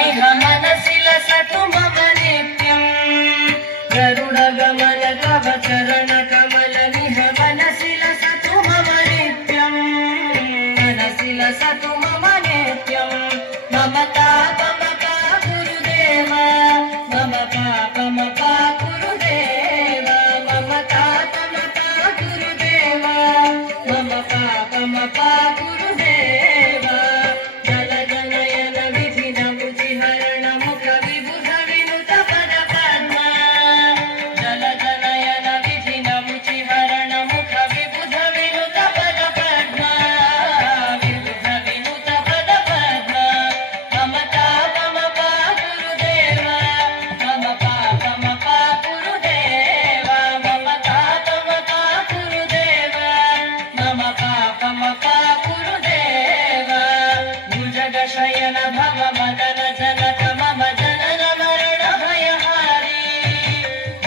पापमिह मनसि लसतु मम नित्यम् गरुडगमन तव चरणकमलमिह मनसि लसतु मम नित्यम् मनसि लसतु मम नित्यम् मम तापमपा गुरुदेव मम पापमपा गुरुदेव मम तापमपा गुरुदेव मम पापमपा गुरुदेव जल जनयन विधिन बुधिहरण मुख विबुध विनुत पद पद्म जल जनयन विधिन बुधिहरण मुख विबुध विनुत पद पद्म विबुध विनुत पद पद्म मम तापमपा गुरुदेव मम पापमपा गुरुदेव मम तापमपा गुरुदेव मम पापमपा गुरुदेव भुजगशयन भव मदन जनक मम जनन मरण भयहारी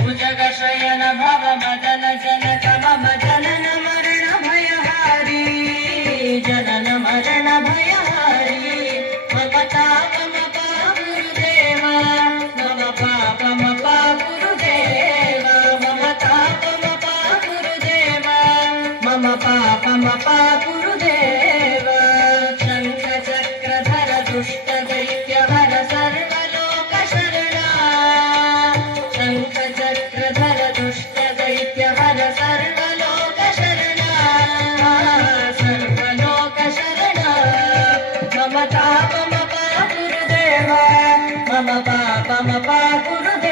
भुजगशयन भव मदन जनक मम जनन मरण भयहारी जनन मरण भयहारी मम तापमपा गुरुदेव मम पापमपा गुरुदेव मम तापमपा गुरुदेव मम पापमपा गुरुदेव शङ्ख चक्रधर दुष्ट दैत्यहर सर्वलोक शरणा शङ्ख चक्रधर दुष्ट दैत्यहर सर्वलोक शरणा सर्वलोक शरणा मम तापमपा गुरुदेव मम पापमपा गुरुदेव